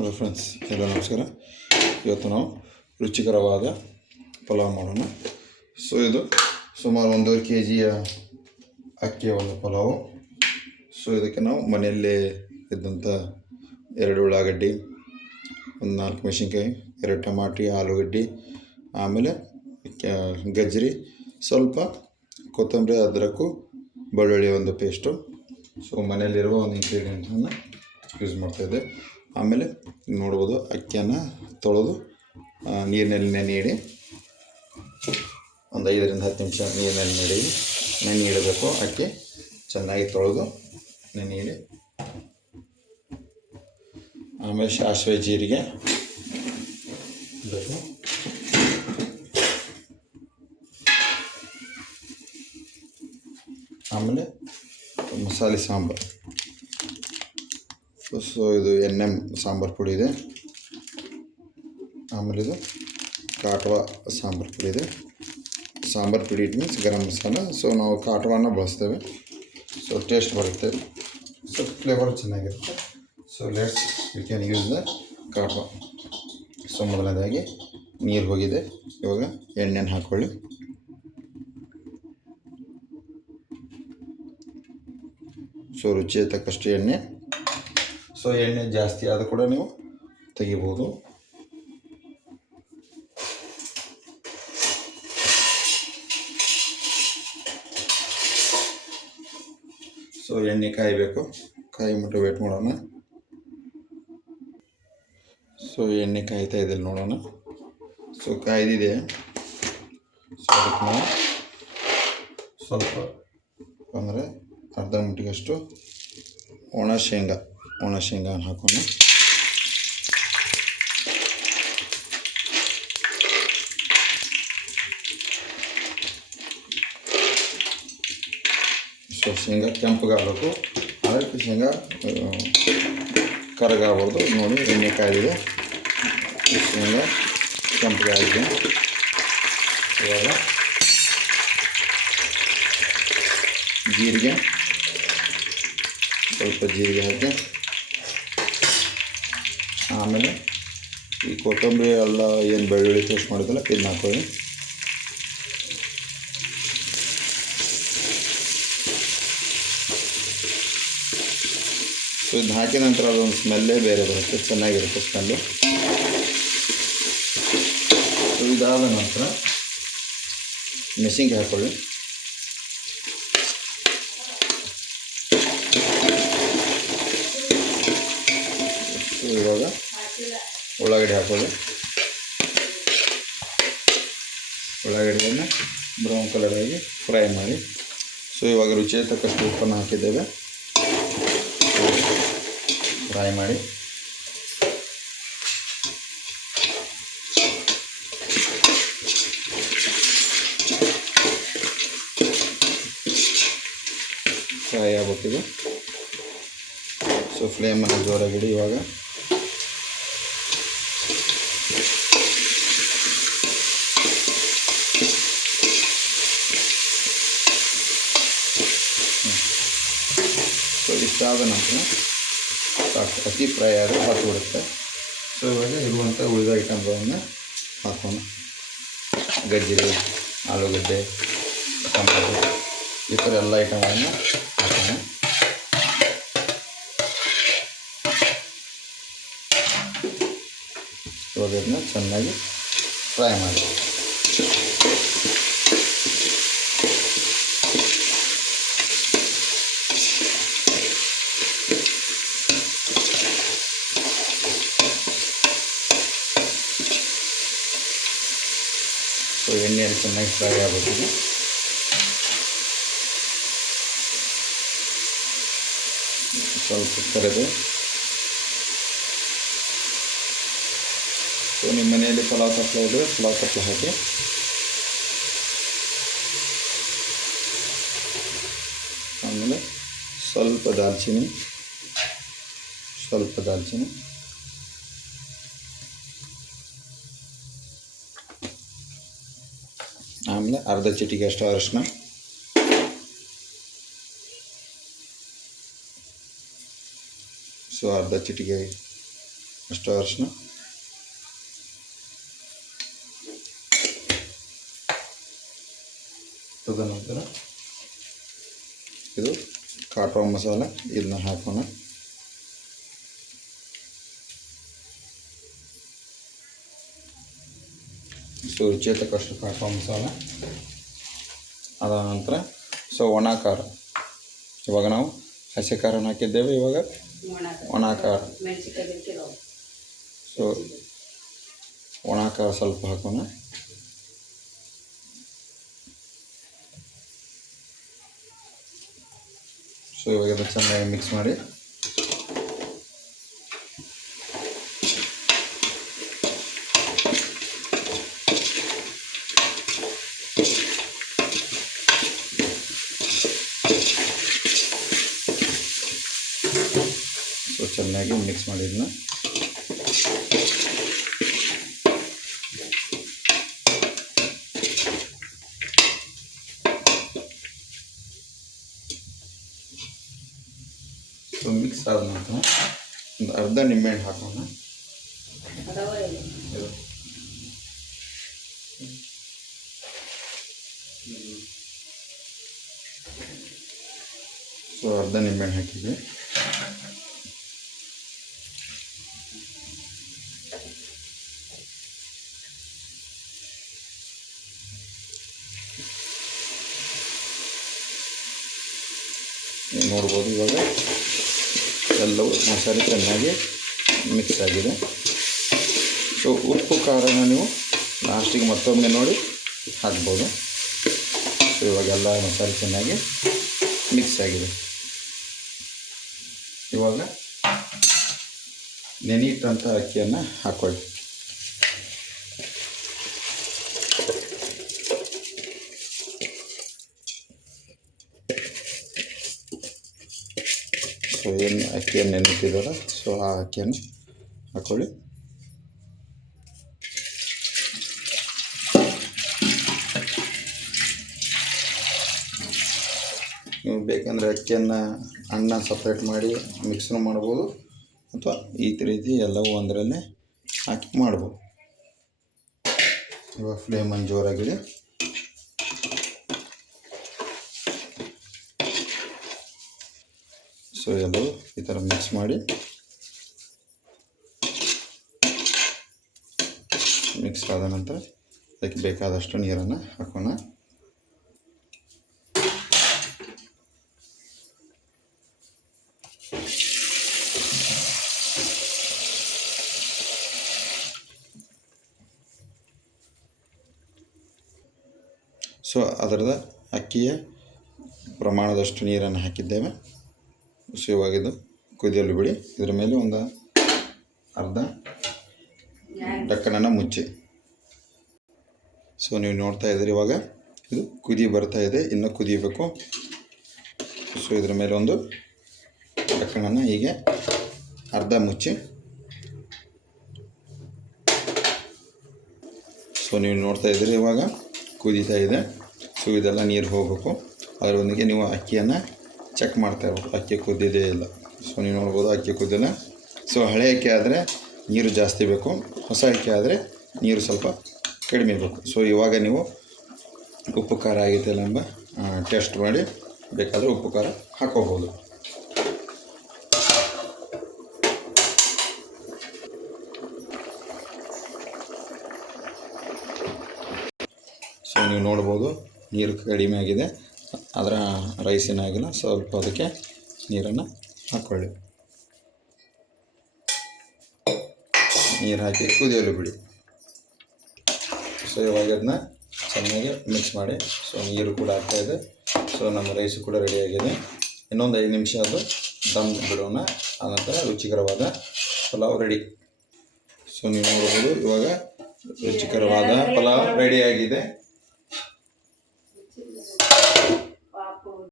Hello friends, ಎಲ್ಲ ನಮಸ್ಕಾರ. ಇವತ್ತು ನಾವು ರುಚಿಕರವಾದ ಪಲಾವ್ ಮಾಡೋಣ. ಇದು ಸುಮಾರು 1.5 kg ಅಕ್ಕಿಯ ಒಂದು ಪಲಾವು. ಇದಕ್ಕೆ ನಾವು ಮನೆಯಲ್ಲೇ ಇದ್ದಂಥ 2 ಉಳ್ಳಾಗಡ್ಡಿ, ಒಂದು 4 ಮೆಣಸಿನ್ಕಾಯಿ, 2 ಟಮಾಟಿ, ಆಲೂಗಡ್ಡೆ, ಆಮೇಲೆ ಗಜ್ಜರಿ, ಸ್ವಲ್ಪ ಕೊತ್ತಂಬರಿ, ಅದ್ರಕ್ಕು, ಬೆಳ್ಳುಳ್ಳಿ ಒಂದು ಪೇಸ್ಟು. ಮನೆಯಲ್ಲಿರುವ ಒಂದು ಇಂಗ್ರೀಡಿಯೆಂಟನ್ನು ಯೂಸ್ ಮಾಡ್ತಾಯಿದ್ದೆ. ಆಮೇಲೆ ನೋಡ್ಬೋದು, ಅಕ್ಕಿಯನ್ನು ತೊಳೆದು ನೀರಿನಲ್ಲಿ ನೆನೆ ಒಂದು 5 ರಿಂದ 10 ನಿಮಿಷ ನೀರಿನಲ್ಲಿ ನೆನೆ ಇಡಬೇಕು. ಅಕ್ಕಿ ಚೆನ್ನಾಗಿ ತೊಳೆದು ನೆನೆ. ಆಮೇಲೆ ಸಾಸಿವೆ, ಜೀರಿಗೆ ಬೇಕು. ಆಮೇಲೆ ಮಸಾಲೆ ಸಾಂಬಾರು. ಇದು NM ಸಾಂಬಾರು ಪುಡಿ ಇದೆ. ಆಮೇಲೆ ಇದು ಕಾಟವಾ ಸಾಂಬಾರು ಪುಡಿ ಇದೆ. ಸಾಂಬಾರು ಪುಡಿ ಇಟ್ ಮೀನ್ಸ್ ಗರಂ ಮಸಾಲ. ನಾವು ಕಾಟವಾನ ಬಳಸ್ತೇವೆ. ಟೇಸ್ಟ್ ಬರುತ್ತೆ, ಫ್ಲೇವರ್ ಚೆನ್ನಾಗಿರುತ್ತೆ. Let's you can use the ಕಾಟವಾ. ಮೊದಲನೇದಾಗಿ ನೀರು ಹೋಗಿದೆ. ಇವಾಗ ಎಣ್ಣೆನ ಹಾಕ್ಕೊಳ್ಳಿ. ರುಚಿಗೆ ತಕ್ಕಷ್ಟು ಎಣ್ಣೆ. ಎಣ್ಣೆ ಜಾಸ್ತಿ ಆದ ಕೂಡ ನೀವು ತೆಗಿಬೋದು. ಎಣ್ಣೆ ಕಾಯಬೇಕು. ಕಾಯಿ ಮಟ್ಟ ವೇಟ್ ಮಾಡೋಣ. ಎಣ್ಣೆ ಕಾಯ್ತಾ ಇದೆ, ನೋಡೋಣ. ಕಾಯ್ದಿದೆ. ಅದಕ್ಕೆ ನಾವು ಸ್ವಲ್ಪ ಅಂದರೆ ಅರ್ಧ ಮುಟ್ಟಿಗಷ್ಟು ಒಣ ಶೇಂಗಾ ಹಾಕೋಣ. ಶೇಂಗಾ ಕೆಂಪಗಾಗಬೇಕು. ಅದಕ್ಕೆ ಶೇಂಗಾ ಕರಗಾಗ್ಬಾರ್ದು. ನೋಡಿ, ಎಣ್ಣೆ ಕಾಯಿದೆ, ಶೇಂಗಾ ಕೆಂಪಗಾಗಿದೆ. ಇವಾಗ ಜೀರಿಗೆ, ಸ್ವಲ್ಪ ಜೀರಿಗೆ ಹಾಕಿ, ಆಮೇಲೆ ಈ ಕೊತ್ತಂಬರಿ ಎಲ್ಲ ಏನು ಬೆಳ್ಳುಳ್ಳಿ ಪೇಸ್ಟ್ ಮಾಡಿದ್ದಲ್ಲ ಇದನ್ನ ಹಾಕೊಳ್ಳಿ. ಇದನ್ನ ಹಾಕಿದ ನಂತರ ಅದೊಂದು ಸ್ಮೆಲ್ಲೇ ಬೇರೆ ಬರುತ್ತೆ, ಚೆನ್ನಾಗಿರುತ್ತೆ ಸ್ಮೆಲ್ಲು. ಇದಾದ ನಂತರ ಮೆಣಸಿನ್ಕಾಯಿ ಹಾಕ್ಕೊಳ್ಳಿ. ಇವಾಗ ಉಳ್ಳಾಗಡ್ಡಿ ಹಾಕೊಳ್ಳಿ. ಉಳ್ಳಾಗಡ್ಡಿಯನ್ನು ಬ್ರೌನ್ ಕಲರ್ ಆಗಿ ಫ್ರೈ ಮಾಡಿ. ಇವಾಗ ರುಚಿಗೆ ತಕ್ಕಷ್ಟು ಉಪ್ಪನ್ನು ಹಾಕಿದ್ದೇವೆ. ಫ್ರೈ ಮಾಡಿ. ಫ್ರೈ ಆಗುತ್ತಿದೆ. ಫ್ಲೇಮನ್ನು ಜೋರಾಗಿಡಿ. ಇವಾಗ ಇಷ್ಟಾದ ನಂತರ ಸಾಕು, ಅತಿ ಫ್ರೈ ಆದರೆ ಹಾಕಿಬಿಡುತ್ತೆ. ಇವಾಗ ಇರುವಂಥ ಉಳಿದ ಐಟಮ್ಗಳನ್ನು ಹಾಕೋಣ. ಗಜ್ಜರಿ, ಆಲೂಗಡ್ಡೆ, ಟೊಮಾಟೊ, ಈ ಥರ ಎಲ್ಲ ಐಟಮ್ಗಳನ್ನು ಹಾಕೋಣ. ಇವಾಗ ಇದನ್ನ ಚೆನ್ನಾಗಿ ಫ್ರೈ ಮಾಡಿ. ಎಣ್ಣೆಯಲ್ಲಿ ಚೆನ್ನಾಗಿ ಫ್ರೈ ಆಗುತ್ತದೆ. ಸ್ವಲ್ಪ ಕರೆದು ನಿಮ್ಮ ಮನೆಯಲ್ಲಿ ಪಲಾವ್ ತಪ್ಪಲ ಇದ್ದರೆ ಪಲಾವ್ ತಪ್ಪಲ ಹಾಕಿ. ಆಮೇಲೆ ಸ್ವಲ್ಪ ದಾಲ್ಚಿನ್ನಿ, ಆಮೇಲೆ ಅರ್ಧ ಚಿಟಿಕೆ ಅಷ್ಟು ಅರಿಶಿನ, ಅರ್ಧ ಚಿಟಿಕೆ ಅಷ್ಟು ಅರಿಶಿನ, ತದನಂತರ ಇದು ಕಾಟುವ ಮಸಾಲ, ಇದನ್ನ ಹಾಕೋಣ. ಸೊ ರುಚಿಗೆ ತಕ್ಕಷ್ಟು ಕಾಟುವ ಮಸಾಲ. ಅದಾದ ನಂತರ ಒಣ ಖಾರ. ಇವಾಗ ನಾವು ಹಸಿ ಖಾರನ ಹಾಕಿದ್ದೇವೆ, ಇವಾಗ ಒಣ ಖಾರ. ಸೊ ಒಣ ಖಾರ ಸ್ವಲ್ಪ ಹಾಕೋಣ. ಸೊ ಇವಾಗ ಇದು ಚೆನ್ನಾಗಿ ಮಿಕ್ಸ್ ಮಾಡಿ ಚೆನ್ನಾಗಿ ಮಿಕ್ಸ್ ಮಾಡಿದ್ನ ಮಿಕ್ಸ್ ಆದ ನಂತರ ಒಂದು ಅರ್ಧ ನಿಂಬೆಹಣ್ಣು ಹಾಕೋಣ. ಸೊ ಅರ್ಧ ನಿಂಬೆಹಣ್ಣು ಹಾಕಿದ್ವಿ. ನೋಡ್ಬೋದು ಇವಾಗ ಎಲ್ಲವೂ ಮಸಾಲೆ ಚೆನ್ನಾಗಿ ಮಿಕ್ಸ್ ಆಗಿದೆ. ಸೊ ಉಪ್ಪು ಖಾರನ ನೀವು ಲಾಸ್ಟಿಗೆ ಮತ್ತೊಮ್ಮೆ ನೋಡಿ ಹಾಕ್ಬೋದು. ಸೊ ಇವಾಗೆಲ್ಲ ಮಸಾಲೆ ಚೆನ್ನಾಗಿ ಮಿಕ್ಸ್ ಆಗಿದೆ. ಇವಾಗ ನೆನೆಯಿಟ್ಟಂಥ ಅಕ್ಕಿಯನ್ನು ಹಾಕ್ಕೊಳ್ಳಿ. ಸೊ ಏನು ಅಕ್ಕಿಯನ್ನು ನೆನೆತಿದ್ದಾರ, ಸೊ ಆ ಅಕ್ಕಿಯನ್ನು ಹಾಕ್ಕೊಳ್ಳಿ. ನೀವು ಬೇಕಂದರೆ ಅಕ್ಕಿಯನ್ನು ಅನ್ನ ಸಪ್ರೇಟ್ ಮಾಡಿ ಮಿಕ್ಸ್ನು ಮಾಡ್ಬೋದು, ಅಥವಾ ಈ ರೀತಿ ಎಲ್ಲವೂ ಒಂದರಲ್ಲೇ ಹಾಕಿ ಮಾಡ್ಬೋದು. ಇವಾಗ ಫ್ಲೇಮನ್ನು ಜೋರಾಗಿಡಿ. ಸೊ ಎಲ್ಲವೂ ಈ ಥರ ಮಿಕ್ಸ್ ಮಾಡಿ ಮಿಕ್ಸ್ ಆದ ನಂತರ ಅದಕ್ಕೆ ಬೇಕಾದಷ್ಟು ನೀರನ್ನು ಹಾಕೋಣ. ಸೊ ಅದರದ ಅಕ್ಕಿಯ ಪ್ರಮಾಣದಷ್ಟು ನೀರನ್ನು ಹಾಕಿದ್ದೇವೆ. ಸೊ ಇವಾಗಿದು ಕುದಿಯಲು ಬಿಡಿ. ಇದರ ಮೇಲೆ ಒಂದು ಅರ್ಧ ಡಕ್ಕನನ್ನು ಮುಚ್ಚಿ. ಸೊ ನೀವು ನೋಡ್ತಾ ಇದ್ದೀರಿ, ಇವಾಗ ಇದು ಕುದಿ ಬರ್ತಾ ಇದೆ, ಇನ್ನೂ ಕುದಿಯಬೇಕು. ಸೊ ಇದರ ಮೇಲೆ ಒಂದು ಡಕ್ಕನನ್ನು ಹೀಗೆ ಅರ್ಧ ಮುಚ್ಚಿ. ಸೊ ನೀವು ನೋಡ್ತಾ ಇದ್ದೀರಿ, ಇವಾಗ ಕುದೀತಾ ಇದೆ. ಸೊ ಇದೆಲ್ಲ ನೀರು ಹೋಗಬೇಕು. ಅದರೊಂದಿಗೆ ನೀವು ಅಕ್ಕಿಯನ್ನು ಚೆಕ್ ಮಾಡ್ತಾ ಇರ್ಬೇಕು, ಅಕ್ಕಿ ಕುದ್ದಿದೆ ಇಲ್ಲ. ಸೊ ನೀವು ನೋಡ್ಬೋದು ಅಕ್ಕಿ ಕುದ್ದಿಲ್ಲ. ಸೊ ಹಳೆ ಅಕ್ಕಿ ಆದರೆ ನೀರು ಜಾಸ್ತಿ ಬೇಕು, ಹೊಸ ಅಕ್ಕಿ ಆದರೆ ನೀರು ಸ್ವಲ್ಪ ಕಡಿಮೆ ಬೇಕು. ಸೊ ಇವಾಗ ನೀವು ಉಪ್ಪು ಖಾರ ಆಗಿದೆಯಲ್ಲ ಎಂಬ ಟೇಸ್ಟ್ ಮಾಡಿ ಬೇಕಾದರೆ ಉಪ್ಪು ಖಾರ ಹಾಕೋಬೋದು. ಸೊ ನೀವು ನೋಡ್ಬೋದು ನೀರು ಕಡಿಮೆ ಆಗಿದೆ, ಅದರ ರೈಸ್ ಏನಾಗಿಲ್ಲ. ಸ್ವಲ್ಪ ಅದಕ್ಕೆ ನೀರನ್ನು ಹಾಕ್ಕೊಳ್ಳಿ. ನೀರು ಹಾಕಿ ಕುದಿಯಲು ಬಿಡಿ. ಸೊ ಇವಾಗ ಅದನ್ನ ಚೆನ್ನಾಗಿ ಮಿಕ್ಸ್ ಮಾಡಿ. ಸೊ ನೀರು ಕೂಡ ಆಗ್ತಾಯಿದೆ. ಸೊ ನಮ್ಮ ರೈಸು ಕೂಡ ರೆಡಿಯಾಗಿದೆ. ಇನ್ನೊಂದು 5 ನಿಮಿಷ ಅದು ದಮ್ ಬಿಡೋಣ. ಆನಂತರ ರುಚಿಕರವಾದ ಪಲಾವ್ ರೆಡಿ. ಸೊ ನೀವು ನೋಡ್ಬೋದು ಇವಾಗ ರುಚಿಕರವಾದ ಪಲಾವ್ ರೆಡಿಯಾಗಿದೆ.